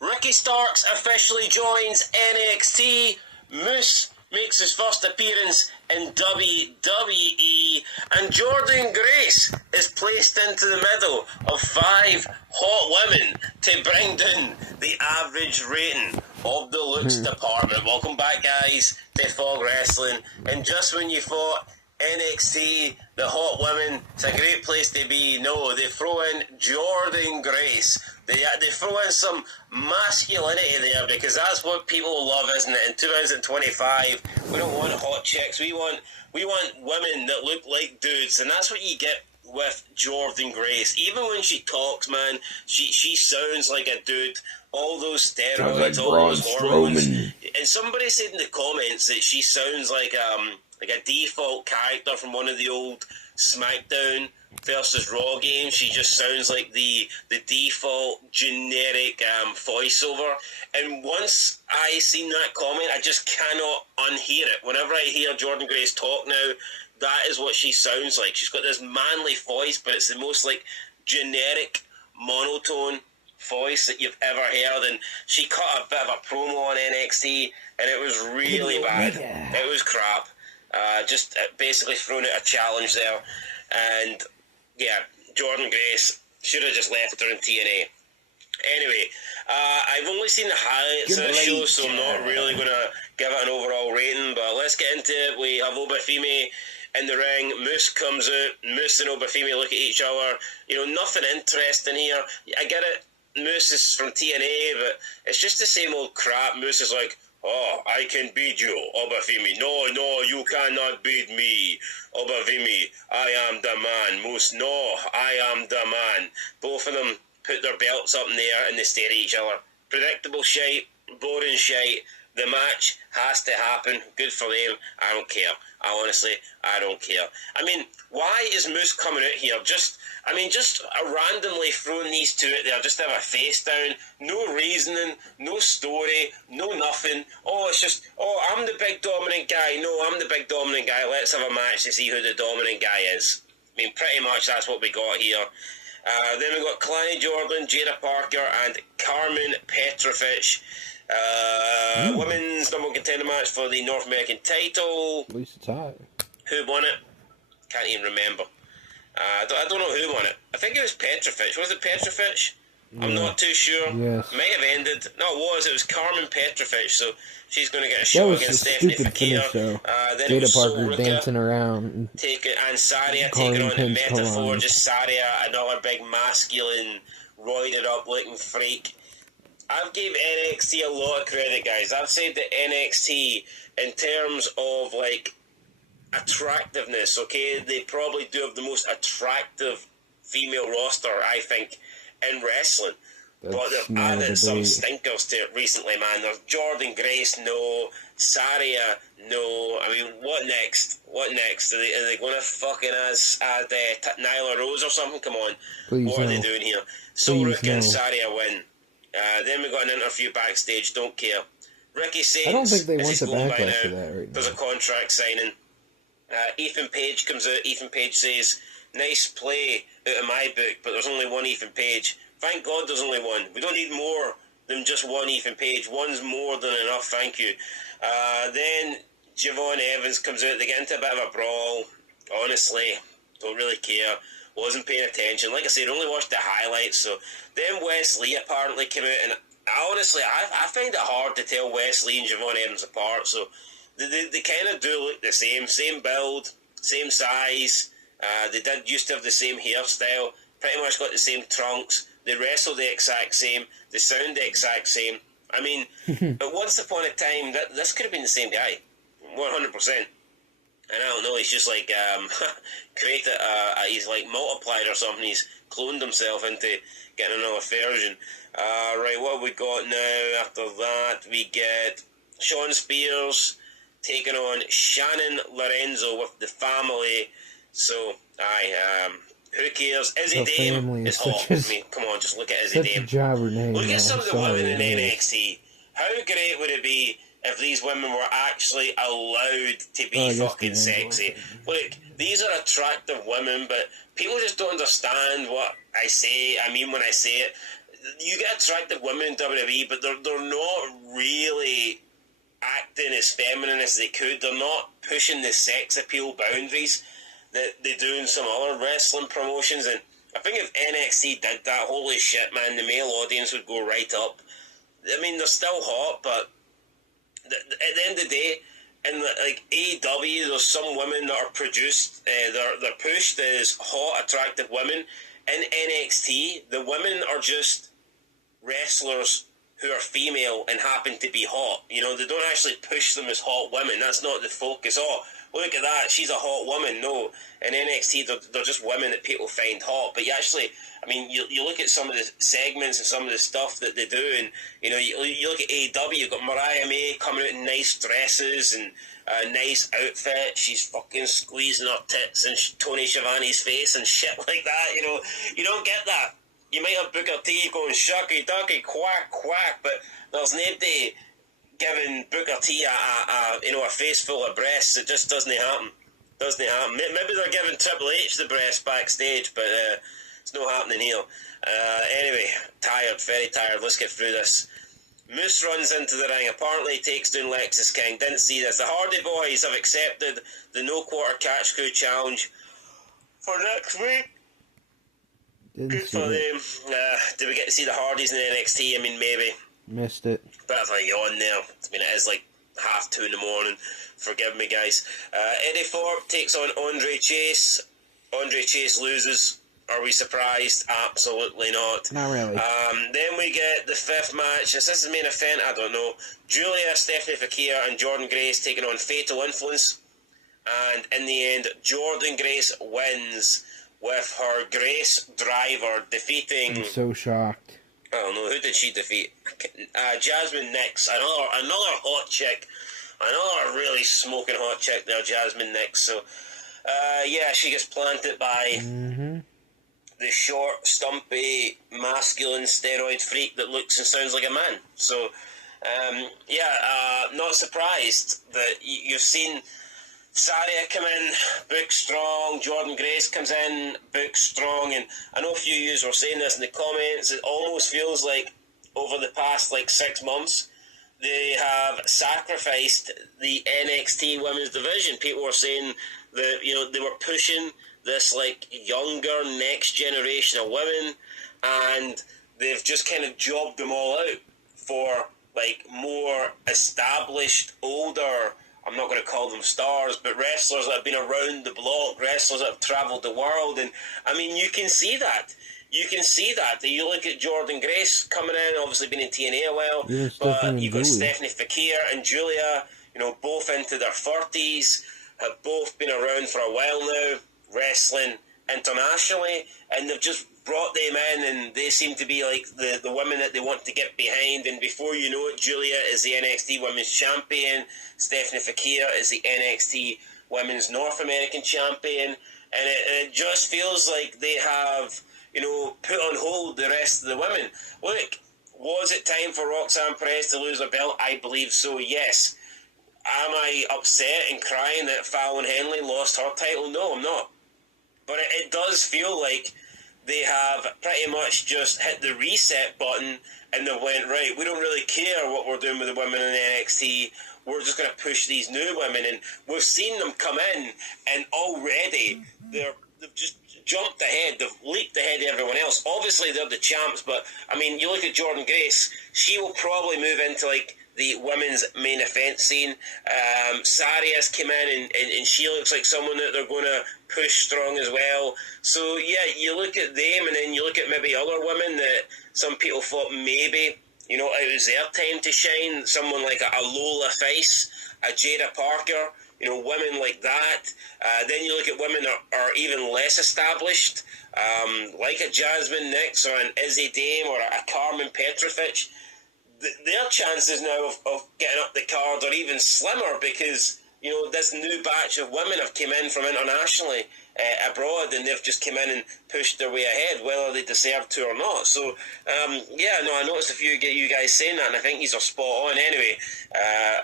Ricky Starks officially joins NXT. Moose makes his first appearance in WWE. And Jordynne Grace is placed into the middle of 5 hot women to bring down the average rating of the looks department. Welcome back, guys, to Fog Wrestling. And just when you thought NXT, the hot women, it's a great place to be, no, they throw in Jordynne Grace. They throw in some masculinity there, because that's what people love, isn't it? In 2025, we don't want hot chicks. We want women that look like dudes, and that's what you get with Jordynne Grace. Even when she talks, man, she sounds like a dude. All those steroids, all those hormones. And somebody said in the comments that she sounds like a default character from one of the old SmackDown versus Raw games. She just sounds like the default generic voiceover. And once I seen that comment, I just cannot unhear it. Whenever I hear Jordynne Grace talk now, that is what she sounds like. She's got this manly voice, but it's the most like generic monotone voice that you've ever heard. And she cut a bit of a promo on NXT, and it was really bad. It was crap. Just basically thrown out a challenge there. And yeah, Jordynne Grace should have just left her in TNA. Anyway, I've only seen the highlights of the show, so I'm not really going to give it an overall rating, but let's get into it. We have Obafemi in the ring. Moose comes out. Moose and Obafemi look at each other. You know, nothing interesting here. I get it. Moose is from TNA, but it's just the same old crap. Moose is like, "Oh, I can beat you, Obafemi." No, you cannot beat me, Obafemi. I am the man. Moose, no, I am the man. Both of them put their belts up in the air and they stare at each other. Predictable shite, boring shite. The match has to happen. Good for them. I don't care. I don't care. I mean, why is Moose coming out here? Just randomly throwing these two out there, just to have a face down. No reasoning, no story, no nothing. Oh, it's just, I'm the big dominant guy. No, I'm the big dominant guy. Let's have a match to see who the dominant guy is. I mean, pretty much that's what we got here. Then we got Klein Jordan, Jada Parker, and Carmen Petrovic. Women's number one contender match for the North American title. Lisa Ty. Who won it? Can't even remember. I don't know who won it. I think it was Petrovic. Was it Petrovic? Yeah. I'm not too sure. Yes. Might have ended. No, it was Carmen Petrovic. So she's going to get a shot against Stephanie Fakir. Then Jada Parker dancing around. And Saria taking on the Metaphor. Just Saria, another big masculine, roided up looking freak. I've gave NXT a lot of credit, guys. I've said that NXT, in terms of like attractiveness, okay, they probably do have the most attractive female roster, I think, in wrestling. But they've added some stinkers to it recently, man. There's Jordynne Grace, no. Saria, no. I mean, what next? What next? Are they going to fucking add Nyla Rose or something? Come on. Please what no. are they doing here? Soruk and Saria win. Then we got an interview backstage. Don't care. Ricky Saints. I don't think they want the backlash for that right now. There's a contract signing. Ethan Page comes out. Ethan Page says, "Nice play out of my book, but there's only one Ethan Page. Thank God there's only one. We don't need more than just one Ethan Page. One's more than enough, thank you." Then Javon Evans comes out. They get into a bit of a brawl. Honestly, don't really care. Wasn't paying attention. Like I said, only watched the highlights. So then Wes Lee apparently came out, and I find it hard to tell Wes Lee and Javon Evans apart. So they kind of do look the same build, same size. They did used to have the same hairstyle. Pretty much got the same trunks. They wrestle the exact same. They sound the exact same. I mean, but once upon a time, this could have been the same guy, 100%. And I don't know, he's just like created he's like multiplied or something. He's cloned himself into getting another version. Right, what have we got now? After that, we get Shawn Spears taking on Shannon Lorenzo with the family. So, who cares? Izzy Dame is hot. I mean, come on, just look at Izzy Dame. Look at some of the women in NXT. How great would it be if these women were actually allowed to be fucking sexy? Look, these are attractive women, but people just don't understand what I mean when I say it. you get attractive women in WWE, but they're not really acting as feminine as they could. They're not pushing the sex appeal boundaries that they do in some other wrestling promotions. And I think if NXT did that, holy shit, man, the male audience would go right up. I mean, they're still hot, but at the end of the day, in like AEW, there's some women that are produced, they're pushed as hot, attractive women. In NXT, the women are just wrestlers who are female and happen to be hot. You know, they don't actually push them as hot women. That's not the focus. Oh, look at that, she's a hot woman. No, in NXT, they're just women that people find hot. But you actually, I mean, you look at some of the segments and some of the stuff that they do, and, you know, you look at AEW, you've got Mariah May coming out in nice dresses and a nice outfit. She's fucking squeezing her tits in Tony Schiavone's face and shit like that. You know, you don't get that. You might have Booker T going shucky ducky quack quack, but there's nobody giving Booker T a face full of breasts. It just doesn't happen. Maybe they're giving Triple H the breast backstage, but it's not happening here. Anyway, tired, very tired. Let's get through this. Moose runs into the ring, apparently takes down Lexis King. Didn't see this. The Hardy Boys have accepted the No Quarter Catch Crew challenge for next week. Good for them. Did we get to see the Hardys in NXT? I mean, maybe. Missed it. Bit of a yawn there. I mean, it is like 2:30 in the morning. Forgive me, guys. Eddie Thorpe takes on Andre Chase. Andre Chase loses. Are we surprised? Absolutely not. Not really. Then we get the fifth match. Is this the main event? I don't know. Julia, Stephanie Fakir, and Jordynne Grace taking on Fatal Influence. And in the end, Jordynne Grace wins with her Grace Driver defeating... I'm so shocked. I don't know. Who did she defeat? Jasmine Nix. Another hot chick. Another really smoking hot chick there, Jasmine Nix. So, yeah, she gets planted by... the short, stumpy, masculine steroid freak that looks and sounds like a man. So, not surprised that you've seen Saria come in, book strong, Jordynne Grace comes in, book strong, and I know a few of you were saying this in the comments, it almost feels like over the past 6 months, they have sacrificed the NXT women's division. People were saying that, you know, they were pushing this younger next generation of women, and they've just kind of jobbed them all out for more established, older, I'm not going to call them stars, but wrestlers that have been around the block, wrestlers that have travelled the world. And I mean, you can see that. You look at Jordynne Grace coming in, obviously been in TNA a while, but you've got Stephanie Fakir and Julia, you know, both into their 30s, have both been around for a while now, wrestling internationally, and they've just brought them in, and they seem to be the women that they want to get behind. And before you know it, Julia is the NXT Women's Champion, Stephanie Fakir is the NXT Women's North American Champion, and it just feels like they have, you know, put on hold the rest of the women. Look, was it time for Roxanne Perez to lose her belt? I believe so, yes. Am I upset and crying that Fallon Henley lost her title? No, I'm not. But it does feel like they have pretty much just hit the reset button and they went, right, we don't really care what we're doing with the women in NXT. We're just going to push these new women. And we've seen them come in, and already they've just jumped ahead. They've leaped ahead of everyone else. Obviously, they're the champs, but, I mean, you look at Jordynne Grace, she will probably move into, the women's main event scene. Saria's came in, and she looks like someone that they're going to push strong as well. So, yeah, you look at them, and then you look at maybe other women that some people thought maybe, you know, it was their time to shine. Someone like a Lola Face, a Jada Parker, you know, women like that. Then you look at women that are even less established, like a Jasmine Nix or an Izzy Dame or a Carmen Petrovic. Their chances now of getting up the card are even slimmer because, you know, this new batch of women have come in from internationally abroad, and they've just come in and pushed their way ahead, whether they deserve to or not. So, I noticed a few of you guys saying that, and I think these are spot on anyway.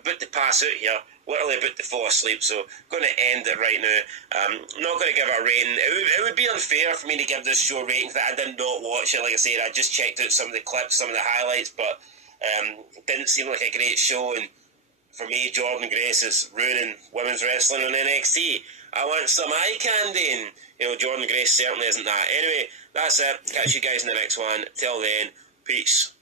About to pass out here, literally about to fall asleep, so going to end it right now. I'm not going to give it a rating. It would be unfair for me to give this show ratings that I did not watch it. Like I said, I just checked out some of the clips, some of the highlights, but it didn't seem like a great show, and for me, Jordynne Grace is ruining women's wrestling on NXT. I want some eye candy, and Jordynne Grace certainly isn't that. Anyway, that's it. Catch you guys in the next one. Till then, peace.